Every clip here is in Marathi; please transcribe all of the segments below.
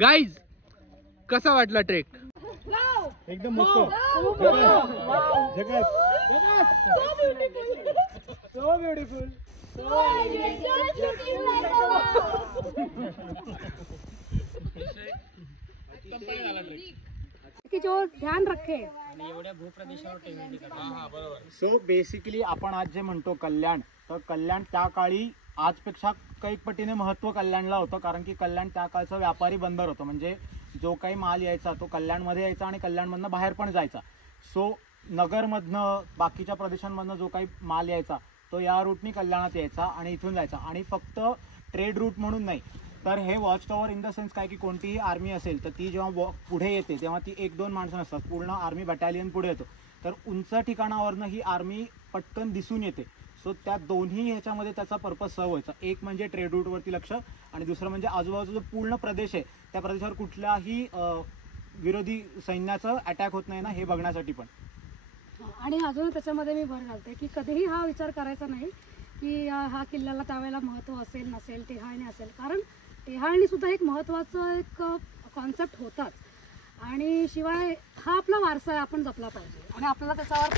गाईज कसा वाटला ट्रेक? एकदम मस्त. So beautiful. जो ध्यान रखे. सो बेसिकली आपण आज जे म्हणतो कल्याण, तर कल्याण त्या काळी आजपेक्षा कैक पटीने महत्त्व कल्याणला होतं, कारण की कल्याण त्या काळचं व्यापारी बंदर होतं. म्हणजे जो काही माल यायचा तो कल्याणमध्ये यायचा आणि कल्याणमधनं बाहेर पण जायचा. सो नगरमधनं बाकीच्या प्रदेशांमधनं जो काही माल यायचा तो या रूटनी कल्याणात यायचा आणि इथून जायचा. आणि फक्त ट्रेड रूट म्हणून नाही, तर हे watch tower in the sense काय की कोणतीही आर्मी असेल तर ती जेव्हा पुढे येते तेव्हा ती 1-2 माणसं नसतात, पूर्ण आर्मी बटालियन पुढे येतो. तर उंच ठिकाणावरनं ही आर्मी पटकन दिसून येते. सो त्या दोन्ही ह्याच्यामध्ये त्याचा पर्पज सर्व व्हायचा. एक म्हणजे ट्रेड रूटवरती लक्ष आणि दुसरं म्हणजे आजूबाजूचा जो पूर्ण प्रदेश आहे त्या प्रदेशावर कुठल्याही विरोधी सैन्याचं अटॅक होत नाही ना हे बघण्यासाठी पण. आणि अजून त्याच्यामध्ये मी भर घालते की कधीही हा विचार करायचा नाही की हा किल्ल्याला त्यावेळेला महत्त्व असेल नसेल, टेहाळणी असेल, कारण टेहाळणी सुद्धा एक महत्त्वाचं एक कॉन्सेप्ट होताच. आणि शिवाय हा आपला वारसा आहे, आपण जपला पाहिजे आणि आपल्याला त्याच्यावर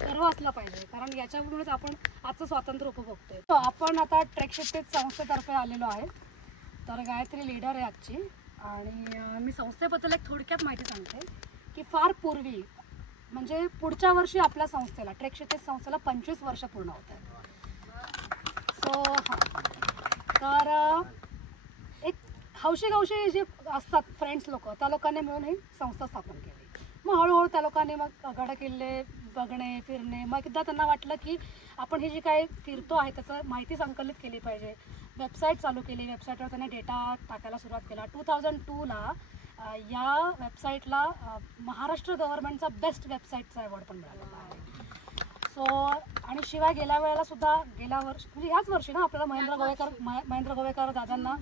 गर्व असला पाहिजे, कारण याच्यावरूनच आपण आजचं स्वातंत्र्य उपभोगतोय. तो आपण आता ट्रेक शिफ्टेड संस्थेतर्फे आलेलो आहे. तर गायत्री लीडर आहे आजची. आणि मी संस्थेबद्दल एक थोडक्यात माहिती सांगते की फार पूर्वी म्हणजे पुढच्या वर्षी आपल्या संस्थेला ट्रेक शिफ्टेड संस्थेला 25 वर्ष पूर्ण होत आहेत. सो हां, तर एक हौशी गौशी जे असतात फ्रेंड्स लोक, त्या लोकांनी मिळून ही संस्था स्थापन केली. मग हळूहळू त्या लोकांनी मग गड किल्ले बघणे फिरणे, मग एकदा त्यांना वाटलं की आपण ही जी काही फिरतो आहे त्याचं माहिती संकलित केली पाहिजे. वेबसाईट चालू केली. वेबसाईटवर त्यांनी डेटा टाकायला सुरुवात केला. 2002ला या वेबसाईटला महाराष्ट्र गव्हर्नमेंटचा बेस्ट वेबसाईटचा अवॉर्ड पण मिळालेला आहे. सो आणि शिवाय गेल्या वेळेला सुद्धा गेल्या वर्षी म्हणजे याच वर्षी ना आपल्याला महेंद्र गोवेकर दादांना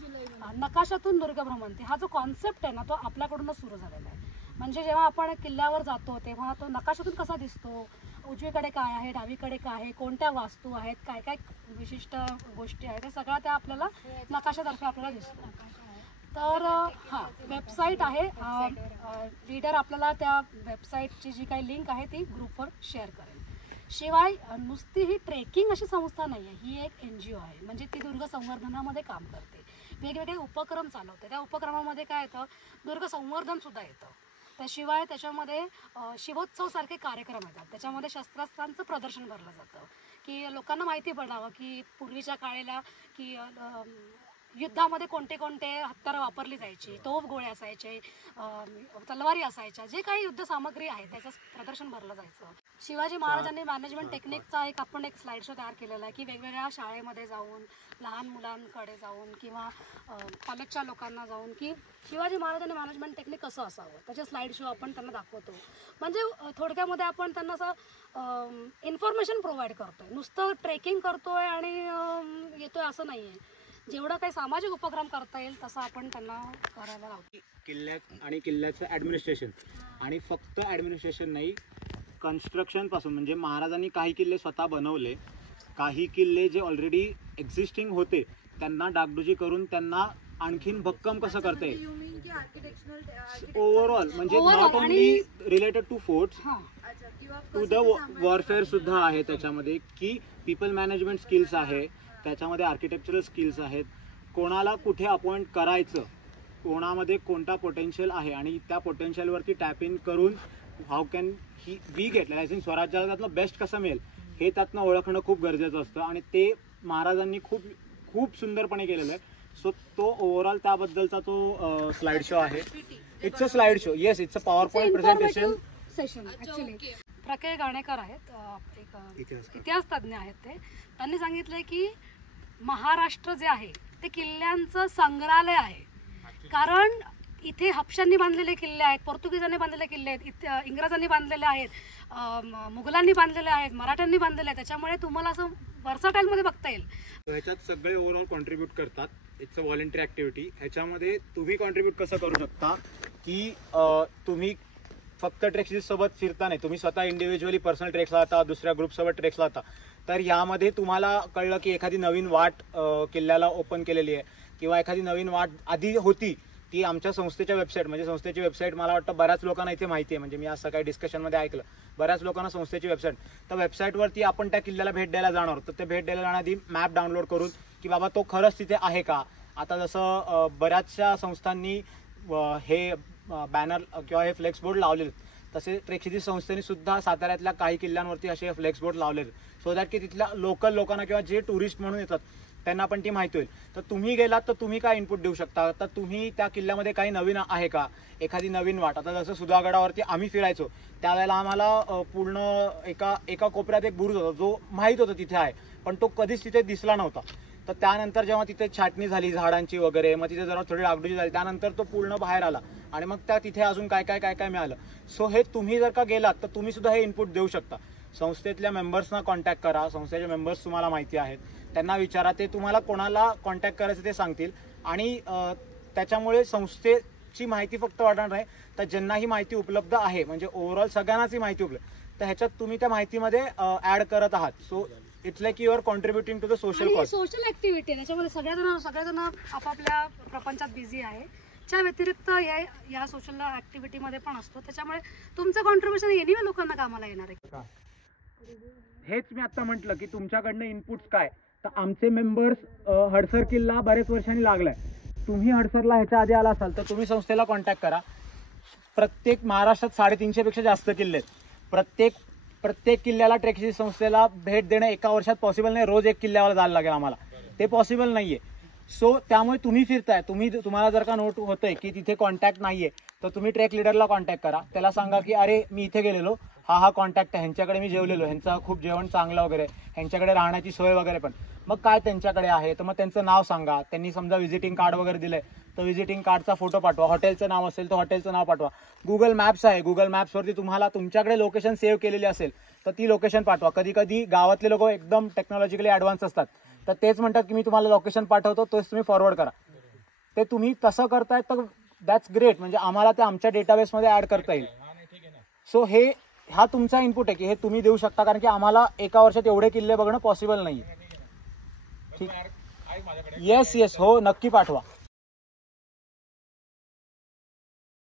नकाशातून दुर्ग भ्रमंती हा जो कॉन्सेप्ट आहे ना तो आपल्याकडूनच सुरू झालेला आहे. म्हणजे जेव्हा आपण किल्ल्यावर जातो तेव्हा तो नकाशातून कसा दिसतो, उजवीकडे काय आहे, डावीकडे काय आहे, कोणत्या वास्तू आहेत, काय काय विशिष्ट गोष्टी आहेत, हे सगळ्या त्या आपल्याला नकाशातर्फे आपल्याला दिसतो. तर हां, वेबसाईट आहे. लीडर आपल्याला त्या वेबसाईटची जी काही लिंक आहे ती ग्रुपवर शेअर करेल. शिवाय नुसती ही ट्रेकिंग अशी संस्था नाही आहे, ही एक NGO आहे. म्हणजे ती दुर्ग संवर्धनामध्ये काम करते, वेगवेगळे उपक्रम चालवते. त्या उपक्रमामध्ये काय येतं, दुर्ग संवर्धनसुद्धा येतं. त्याशिवाय त्याच्यामध्ये शिवोत्सवसारखे कार्यक्रम येतात. त्याच्यामध्ये शस्त्रास्त्रांचं प्रदर्शन भरलं जातं की लोकांना माहिती पडावं की पूर्वीच्या काळेला की युद्धामध्ये कोणते कोणते हत्यारं वापरली जायची, तोफ गोळे असायचे, तलवारी असायच्या, जे काही युद्ध सामग्री आहे त्याचं प्रदर्शन भरलं जायचं. शिवाजी महाराजांनी मॅनेजमेंट टेक्निकचा एक स्लाइड शो तयार केलेला आहे की वेगवेगळ्या शाळेमध्ये जाऊन, लहान मुलांकडे जाऊन किंवा कॉलेजच्या लोकांना जाऊन की शिवाजी महाराजांनी मॅनेजमेंट टेक्निक कसं असावं त्याचे स्लाइड शो आपण त्यांना दाखवतो. म्हणजे थोडक्यामध्ये आपण त्यांना असं इन्फॉर्मेशन प्रोव्हाइड करतोय, नुसतं ट्रेकिंग करतोय आणि येतोय असं नाही आहे. जेवढं काही सामाजिक उपक्रम करता येईल तसं आपण त्यांना करायला लावतो. किल्ल्यात आणि किल्ल्याचं ॲडमिनिस्ट्रेशन, आणि फक्त ॲडमिनिस्ट्रेशन नाही, कन्स्ट्रक्शनपासून म्हणजे महाराजांनी काही किल्ले स्वतः बनवले, काही किल्ले जे ऑलरेडी एक्झिस्टिंग होते त्यांना डागडुजी करून त्यांना आणखीन भक्कम कसं करता येईल ओव्हरऑल. म्हणजे not only related to forts, to the warfare सुद्धा आहे त्याच्यामध्ये, की पीपल मॅनेजमेंट स्किल्स आहे त्याच्यामध्ये, आर्किटेक्चरल स्किल्स आहेत, कोणाला कुठे अपॉइंट करायचं, कोणामध्ये कोणता पोटेन्शियल आहे आणि त्या पोटेन्शियलवरती टॅप इन करून how can we get I think स्वराज्याला त्यातलं बेस्ट कसं मिळेल हे त्यातनं ओळखणं खूप गरजेचं असतं. आणि ते महाराजांनी खूप खूप सुंदरपणे केलेलं आहे. सो तो ओव्हरऑल त्याबद्दलचा तो स्लाइड शो आहे. It's a slide show, yes, it's a PowerPoint presentation session. Actually प्रके गाणेकर आहेत, एक इतिहास तज्ज्ञ आहेत. त्यांनी सांगितलंय की महाराष्ट्र जे आहे ते किल्ल्यांचं संग्रहालय आहे. कारण इथे हापशांनी बांधलेले किल्ले आहेत, पोर्तुगीजांनी बांधलेले किल्ले आहेत, इंग्रजांनी बांधलेले आहेत, मुघलांनी बांधलेले आहेत, मराठ्यांनी बांधलेले आहेत. त्याच्यामुळे तुम्हाला असं वर्साटाईलमध्ये बघता येईल. ह्याच्यात सगळे ओव्हरऑल कॉन्ट्रीब्यूट करतात. It's a voluntary activity. ह्याच्यामध्ये तुम्ही कॉन्ट्रीब्यूट कसं करू शकता की तुम्ही फक्त ट्रेक्ससोबत फिरता नाही, तुम्ही स्वतः इंडिव्हिज्युअली पर्सनल ट्रेक्सला जाता, दुसऱ्या ग्रुपसोबत ट्रेक्सला जाता. तर यामध्ये तुम्हाला कळलं की एखादी नवीन वाट किल्ल्याला ओपन केलेली आहे किंवा एखादी नवीन वाट आधी होती ती आमच्या संस्थेच्या वेबसाईट, म्हणजे संस्थेची वेबसाईट मला वाटतं बऱ्याच लोकांना इथे माहिती आहे, म्हणजे मी असं काही डिस्कशनमध्ये ऐकलं बऱ्याच लोकांना संस्थेची वेबसाईट. तर वेबसाईटवरती आपण त्या किल्ल्याला भेट द्यायला जाणार, तर ते भेट द्यायला जाण्याआधी मॅप डाउनलोड करून की बाबा तो खरंच तिथे आहे का. आता जसं बऱ्याचशा संस्थांनी हे बॅनर किंवा हे फ्लेक्स बोर्ड लावलेले, तसे ट्रेकशिदी संस्थेने सुद्धा साताऱ्यातल्या काही किल्ल्यांवरती असे फ्लेक्स बोर्ड लावलेले, सो दॅट की तिथल्या लोकल लोकांना किंवा जे टुरिस्ट म्हणून येतात त्यांना पण ती माहिती होईल. तर तुम्ही गेलात तर तुम्ही काय इनपुट देऊ शकता, तर तुम्ही त्या किल्ल्यामध्ये काही नवीन आहे का, एखादी नवीन वाट. आता जसं सुधागडावरती आम्ही फिरायचो त्यावेळेला आम्हाला पूर्ण एका कोपऱ्यात एक बुरुज होता जो माहीत होता तिथे आहे, पण तो कधीच तिथे दिसला नव्हता. तर त्यानंतर जेव्हा तिथे छाटणी झाली झाडांची वगैरे, मग तिथे जरा थोडी डागडुजी झाली, त्यानंतर तो पूर्ण बाहेर आला आणि मग त्या तिथे अजून काय काय काय काय मिळालं. सो हे तुम्ही जर का गेलात तर तुम्ही सुद्धा हे इनपुट देऊ शकता. संस्थेतल्या मेंबर्सना कॉन्टॅक्ट करा, संस्थेचे मेंबर्स तुम्हाला माहिती आहेत त्यांना विचारा, ते तुम्हाला कोणाला कॉन्टॅक्ट करायचं ते सांगतील. आणि त्याच्यामुळे संस्थेची माहिती फक्त वाढणार नाही, तर ज्यांनाही माहिती उपलब्ध आहे म्हणजे ओव्हरऑल सगळ्यांनाच ही माहिती उपलब्ध, तर ह्याच्यात तुम्ही त्या माहितीमध्ये ऍड करत आहात. So it's like you are contributing to the social cause. Social activity त्याच्यामध्ये सगळेजण आपापल्या प्रपंचात बिझी आहे, च्या व्यतिरिक्त या सोशल ऍक्टिव्हिटीमध्ये पण असतो. त्याच्यामुळे तुमचं कॉन्ट्रीब्युशन एनिवे लोकांना कामाला येणार आहे. हेच मी आता म्हटलं की तुमच्याकडनं इनपुट्स काय. तर आमचे मेंबर्स हडसर किल्ला बरेच वर्षांनी लागलाय, तुम्ही हडसरला ह्याच्या आधी आला असाल तर तुम्ही संस्थेला कॉन्टॅक्ट करा. प्रत्येक महाराष्ट्रात 350 पेक्षा जास्त किल्ले आहेत. प्रत्येक किल्ल्याला ट्रेकशिदी संस्थेला भेट देणं एका वर्षात पॉसिबल नाही, रोज एक किल्ल्यावर जायला लागेल आम्हाला, ते पॉसिबल नाहीये. सो त्यामुळे तुम्ही फिरताय, तुम्हाला जर का नोट होतंय की तिथे कॉन्टॅक्ट नाहीये तर तुम्ही ट्रेक लिडरला कॉन्टॅक्ट करा, त्याला सांगा की अरे मी इथे गेलेलो, हा कॉन्टॅक्ट आहे, ह्यांच्याकडे मी जेवलेलो, ह्यांचं खूप जेवण चांगलं वगैरे, ह्यांच्याकडे राहण्याची सोय वगैरे पण. मग काय त्यांच्याकडे आहे तर मग त्यांचं नाव सांगा. त्यांनी समजा व्हिजिटिंग कार्ड वगैरे दिलंय तर व्हिजिटिंग कार्डचा फोटो पाठवा, हॉटेलचं नाव असेल तर हॉटेलचं नाव पाठवा. गुगल मॅप्स आहे, गुगल मॅप्सवरती तुम्हाला तुमच्याकडे लोकेशन सेव्ह केलेली असेल तर ती लोकेशन पाठवा. कधी कधी गावातले लोक एकदम टेक्नॉलॉजिकली ॲडव्हान्स असतात, तर तेच म्हणतात की मी तुम्हाला लोकेशन पाठवतो, तोच तुम्ही फॉरवर्ड करा. ते तुम्ही तसं करताय तर दॅट्स ग्रेट, म्हणजे आम्हाला ते आमच्या डेटाबेसमध्ये ॲड करता येईल. सो हा तुमचा इनपुट आहे की हे तुम्ही देऊ शकता, कारण की आम्हाला एका वर्षात एवढे किल्ले बघणं पॉसिबल नाही. ठीक, येस हो, नक्की पाठवा.